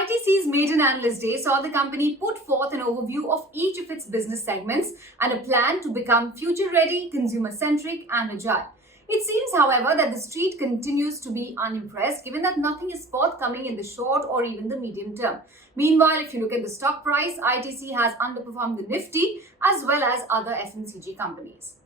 ITC's maiden analyst day saw the company put forth an overview of each of its business segments and a plan to become future-ready, consumer-centric and agile. It seems, however, that the street continues to be unimpressed given that nothing is forthcoming in the short or even the medium term. Meanwhile, if you look at the stock price, ITC has underperformed the Nifty as well as other FMCG companies.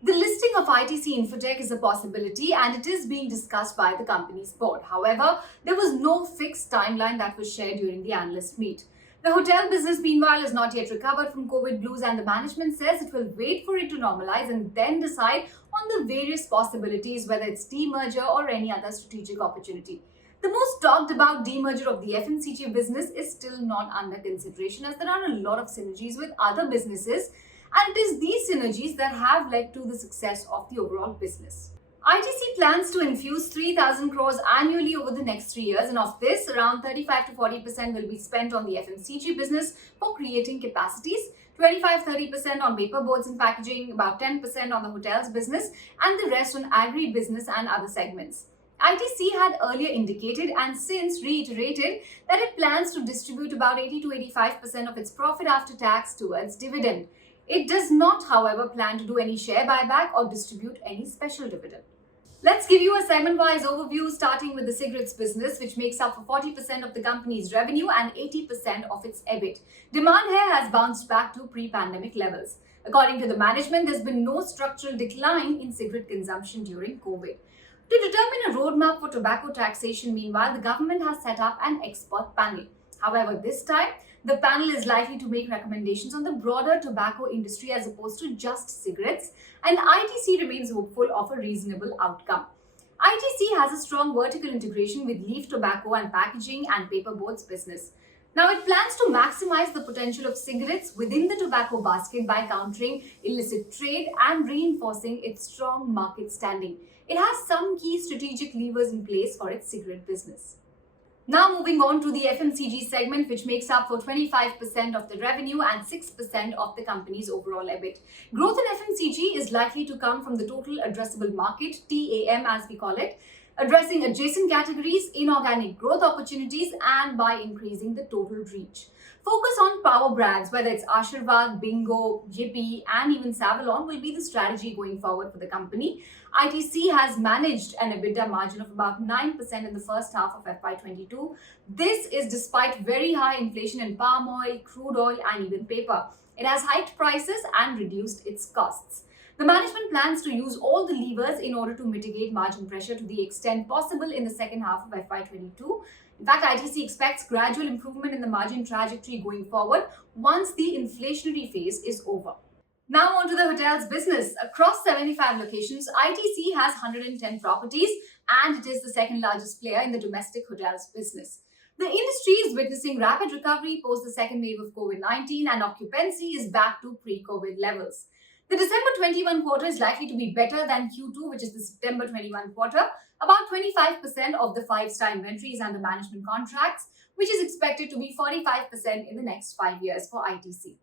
The listing of ITC Infotech is a possibility and it is being discussed by the company's board. However, there was no fixed timeline that was shared during the analyst meet. The hotel business, meanwhile, is not yet recovered from COVID blues and the management says it will wait for it to normalize and then decide on the various possibilities, whether it's demerger or any other strategic opportunity. The most talked about demerger of the FMCG business is still not under consideration as there are a lot of synergies with other businesses. And it is these synergies that have led to the success of the overall business. ITC plans to infuse 3,000 crores annually over the next 3 years, and of this, around 35 to 40% will be spent on the FMCG business for creating capacities, 25-30% on paper boards and packaging, about 10% on the hotels business, and the rest on agri business and other segments. ITC had earlier indicated and since reiterated that it plans to distribute about 80 to 85% of its profit after tax towards dividend. It does not, however, plan to do any share buyback or distribute any special dividend. Let's give you a segment-wise overview starting with the cigarettes business, which makes up for 40% of the company's revenue and 80% of its EBIT. Demand here has bounced back to pre-pandemic levels. According to the management, there's been no structural decline in cigarette consumption during COVID. To determine a roadmap for tobacco taxation, meanwhile, the government has set up an expert panel. However, this time, the panel is likely to make recommendations on the broader tobacco industry as opposed to just cigarettes, and ITC remains hopeful of a reasonable outcome. ITC has a strong vertical integration with leaf tobacco and packaging and paperboards business. Now, it plans to maximize the potential of cigarettes within the tobacco basket by countering illicit trade and reinforcing its strong market standing. It has some key strategic levers in place for its cigarette business. Now moving on to the FMCG segment, which makes up for 25% of the revenue and 6% of the company's overall EBIT. Growth in FMCG is likely to come from the total addressable market, TAM as we call it, addressing adjacent categories, inorganic growth opportunities and by increasing the total reach. Focus on power brands, whether it's Ashirvad, Bingo, Yippee and even Savalon will be the strategy going forward for the company. ITC has managed an EBITDA margin of about 9% in the first half of FY22. This is despite very high inflation in palm oil, crude oil and even paper. It has hiked prices and reduced its costs. The management plans to use all the levers in order to mitigate margin pressure to the extent possible in the second half of FY22. In fact, ITC expects gradual improvement in the margin trajectory going forward once the inflationary phase is over. Now on to the hotels business. Across 75 locations, ITC has 110 properties and it is the second largest player in the domestic hotels business. The industry is witnessing rapid recovery post the second wave of COVID-19 and occupancy is back to pre-COVID levels. The December 21 quarter is likely to be better than Q2, which is the September 21 quarter. About 25% of the 5-star inventory is under management contracts, which is expected to be 45% in the next 5 years for ITC.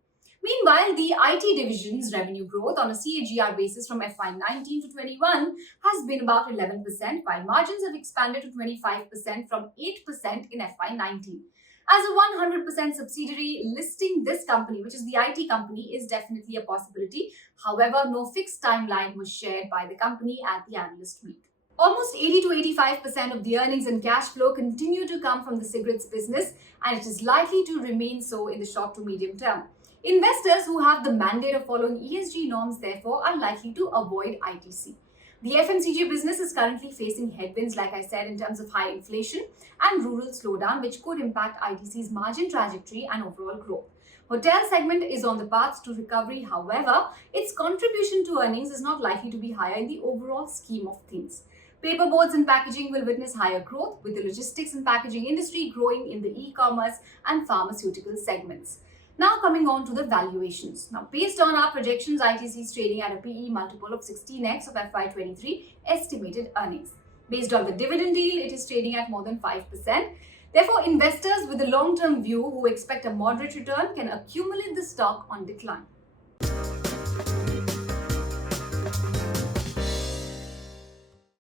Meanwhile, the IT division's revenue growth on a CAGR basis from FY19 to 21 has been about 11%, while margins have expanded to 25% from 8% in FY19. As a 100% subsidiary, listing this company, which is the IT company, is definitely a possibility. However, no fixed timeline was shared by the company at the analyst meet. Almost 80 to 85% of the earnings and cash flow continue to come from the cigarettes business, and it is likely to remain so in the short to medium term. Investors who have the mandate of following ESG norms, therefore, are likely to avoid ITC. The FMCG business is currently facing headwinds, like I said, in terms of high inflation and rural slowdown, which could impact ITC's margin trajectory and overall growth. Hotel segment is on the path to recovery. However, its contribution to earnings is not likely to be higher in the overall scheme of things. Paperboards and packaging will witness higher growth, with the logistics and packaging industry growing in the e-commerce and pharmaceutical segments. Now coming on to the valuations. Now, based on our projections, ITC is trading at a PE multiple of 16x of FY23 estimated earnings. Based on the dividend yield, it is trading at more than 5%. Therefore, investors with a long-term view who expect a moderate return can accumulate the stock on decline.